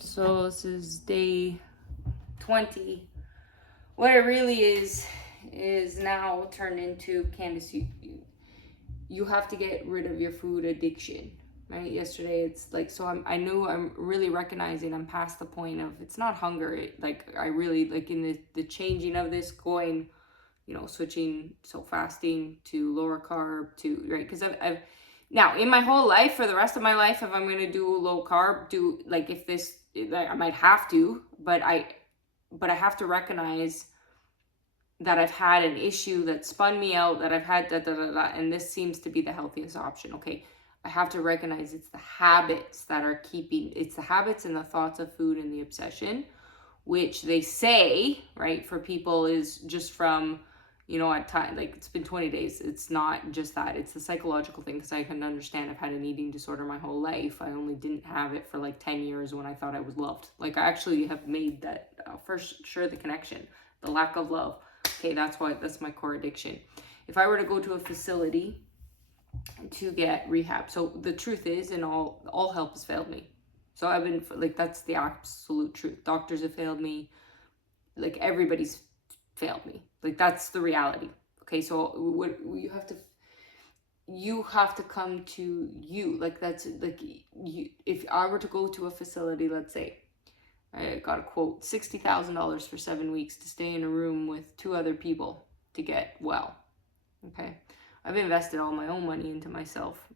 So this is day 20. What it really is now turned into, Candace, you have to get rid of your food addiction, right? Yesterday it's like, so I knew I'm really recognizing I'm past the point of, it's not hunger. I really like in the changing of this, going, switching, so fasting to lower carb to, right? Because I've now in my whole life, for the rest of my life, if I'm going to do low carb, do like, if this, I might have to, but I have to recognize that I've had an issue that spun me out, that I've had and this seems to be the healthiest option. Okay, I have to recognize it's the habits that are keeping, it's the habits and the thoughts of food and the obsession, which they say, right, for people is just from, at time, like it's been 20 days. It's not just that, it's the psychological thing, because I can understand I've had an eating disorder my whole life. I only didn't have it for like 10 years when I thought I was loved. Like, I actually have made that for sure the connection, the lack of love. Okay, that's my core addiction. If I were to go to a facility to get rehab, so the truth is, and all help has failed me. So I've been like, that's the absolute truth. Doctors have failed me. Like, everybody's failed me. Like, that's the reality. Okay, so what you have to come to you. Like, that's like, you, if I were to go to a facility, let's say I got a quote, $60,000 for 7 weeks to stay in a room with 2 other people to get well. Okay, I've invested all my own money into myself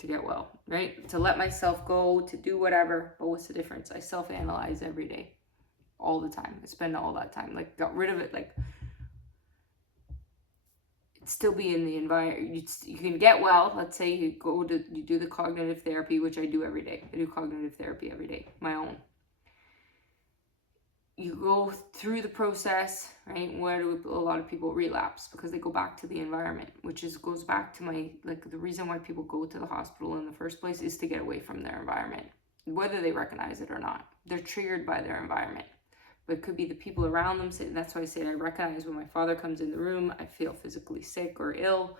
to get well, right? To let myself go, to do whatever. But what's the difference? I self-analyze every day, all the time. I spend all that time, like, got rid of it. Like, still be in the environment. You can get well. Let's say you do the cognitive therapy, which I do every day. I do cognitive therapy every day, my own. You go through the process, right? Where do a lot of people relapse? Because they go back to the environment, which goes back to my, like, the reason why people go to the hospital in the first place is to get away from their environment, whether they recognize it or not. They're triggered by their environment. But it could be the people around them. That's why I say I recognize when my father comes in the room, I feel physically sick or ill,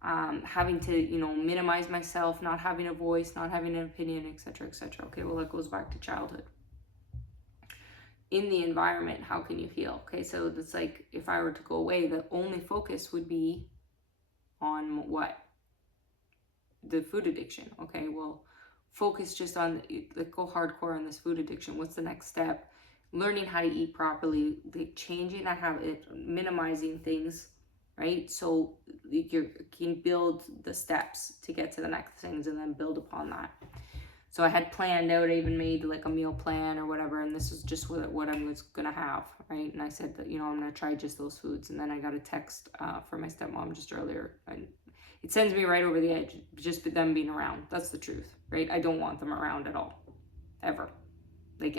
having to, minimize myself, not having a voice, not having an opinion, etc., etc. Okay, well, that goes back to childhood. In the environment, how can you heal? Okay, so it's like, if I were to go away, the only focus would be on what? The food addiction. Okay, well, focus just on, like, go hardcore on this food addiction. What's the next step? Learning how to eat properly, like, changing that habit, minimizing things, right? So you can build the steps to get to the next things and then build upon that. So I had planned out, I even made like a meal plan or whatever, and this is just what I was gonna have, right? And I said that, I'm gonna try just those foods. And then I got a text from my stepmom just earlier, and it sends me right over the edge, just them being around. That's the truth, right? I don't want them around at all, ever. Like,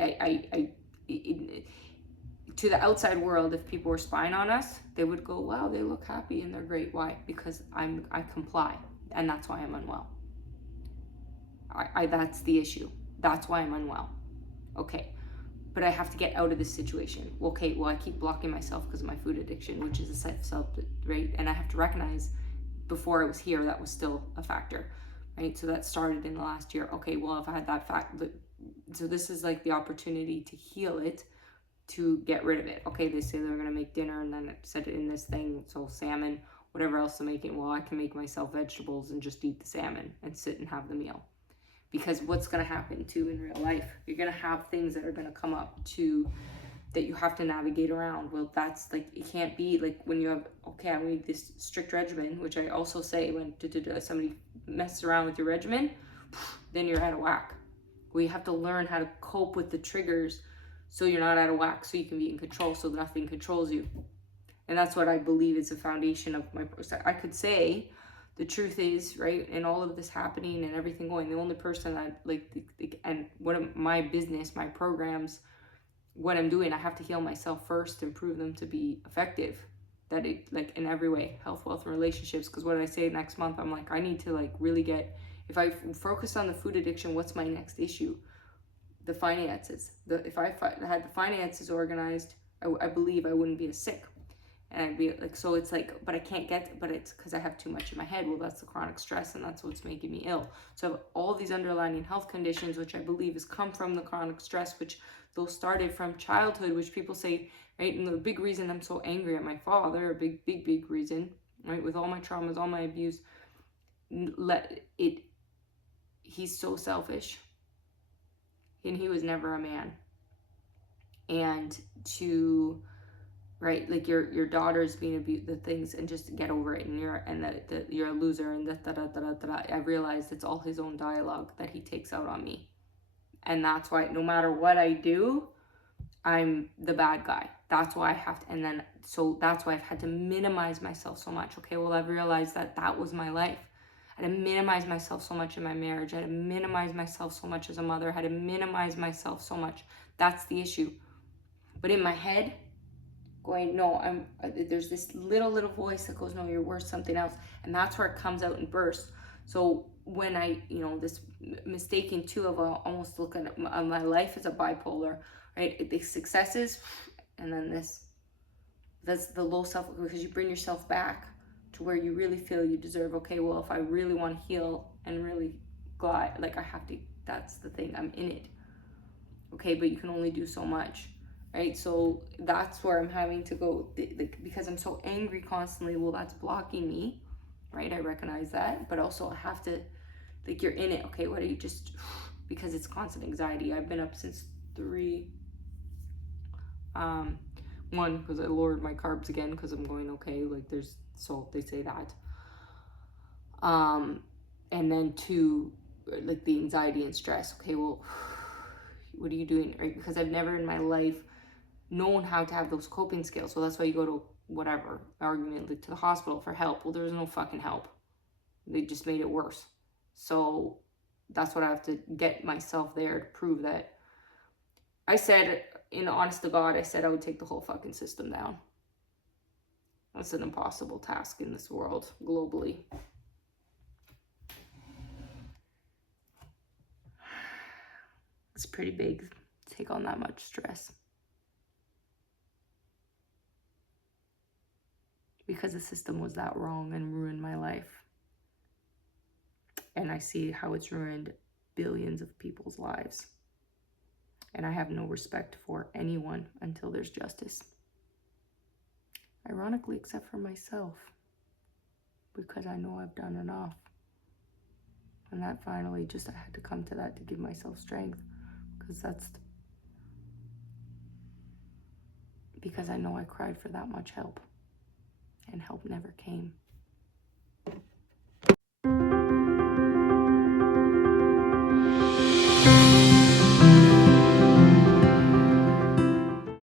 to the outside world, if people were spying on us, they would go, wow, they look happy and they're great. Why? Because I comply, and that's why I'm unwell. That's the issue. That's why I'm unwell. Okay, but I have to get out of this situation. Okay, well, I keep blocking myself because of my food addiction, which is a self, right? And I have to recognize, before I was here, that was still a factor, right? So that started in the last year. Okay, well, if I had that fact, so this is like the opportunity to heal it, to get rid of it. Okay, they say they're gonna make dinner, and then it said it in this thing, so salmon, whatever else they're making. Well, I can make myself vegetables and just eat the salmon and sit and have the meal. Because what's going to happen too in real life, you're going to have things that are going to come up to that you have to navigate around. Well, that's like, it can't be like when you have, okay, I need this strict regimen, which I also say when somebody messes around with your regimen, then you're out of whack. We have to learn how to cope with the triggers so you're not out of whack, so you can be in control, so nothing controls you. And that's what I believe is the foundation of my process. I could say, the truth is, right, and all of this happening and everything going, the only person that, like, and what my business, my programs, what I'm doing, I have to heal myself first and prove them to be effective. That it, like, in every way, health, wealth, and relationships. Because what I say next month, I'm like, I need to, like, really get, if I focus on the food addiction, what's my next issue? The finances. If I had the finances organized, I believe I wouldn't be as sick. And I'd be like, so it's like, but I can't get, but it's because I have too much in my head. Well, that's the chronic stress, and that's what's making me ill. So I have all these underlying health conditions, which I believe has come from the chronic stress, which those started from childhood, which people say, right? And the big reason I'm so angry at my father, a big reason, right? With all my traumas, all my abuse, he's so selfish, and he was never a man. And to, right, like your daughter's being abused, the things, and just get over it, and you're a loser, and I realized it's all his own dialogue that he takes out on me. And that's why no matter what I do, I'm the bad guy. That's why I have to, and then so that's why I've had to minimize myself so much. Okay, well, I've realized that was my life. I had to minimize myself so much in my marriage. I had to minimize myself so much as a mother. I had to minimize myself so much. That's the issue. But in my head, going, no, there's this little voice that goes, no, you're worth something else. And that's where it comes out and bursts. So when I, this mistaking too of almost looking at my life as a bipolar, right? The successes, and then that's the low self, because you bring yourself back to where you really feel you deserve. Okay, well, if I really want to heal and really glide, like I have to, that's the thing, I'm in it. Okay, but you can only do so much. Right, so that's where I'm having to go, because I'm so angry constantly. Well, that's blocking me, right? I recognize that, but also I have to, like, you're in it. Okay, what are you just, because it's constant anxiety. I've been up since 3. One, because I lowered my carbs again, because I'm going, okay, like there's salt, they say that. And then 2, like the anxiety and stress. Okay, well, what are you doing, right? Because I've never in my life known how to have those coping skills. So that's why you go to whatever argument, like to the hospital for help. Well, there's no fucking help. They just made it worse. So that's what I have to get myself there to prove that. I said, in honest to God, I said I would take the whole fucking system down. That's an impossible task in this world, globally. It's pretty big to take on that much stress. Because the system was that wrong and ruined my life. And I see how it's ruined billions of people's lives. And I have no respect for anyone until there's justice. Ironically, except for myself. Because I know I've done enough. And that finally, just I had to come to that to give myself strength. Because I know I cried for that much help. And help never came.